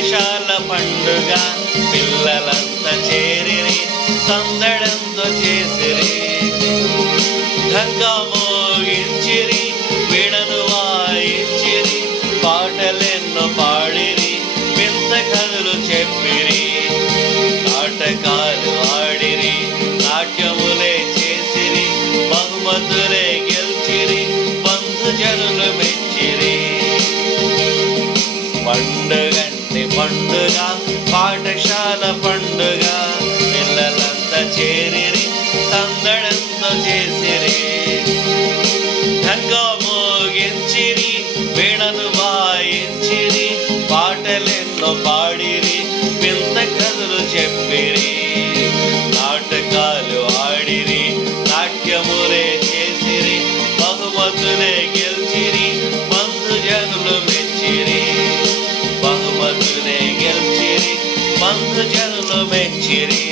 పాఠశాల పండుగ పిల్లలంతా చేరిరి సందడంతో చేసిరి ఢంకా మోగించిరి వీణను వాయించిరి పాటలెన్నో పాడిరి వింత కథలు చెప్పిరి నాటకాలు ఆడిరి నాట్యములే చేసిరి బహుమతులే గెలిచిరి బంధుజనులు మెచ్చిరి పండుగంటే పండుగ పాఠశాల పండుగ పిల్లలంతా చేరిరి సందడంతో చేసిరి ఢంకా మోగించిరి వీణను వాయించిరి పాటలెన్నో పాడిరి వింత కథలు చెప్పిరి నాటకాలు ఆడిరి నాట్యములే చేసిరి బహుమతులే గెలిచిరి బంధుజనులు మెచ్చిరి బహుమతులే గెలిచిరి బంధుజనులు మెచ్చిరి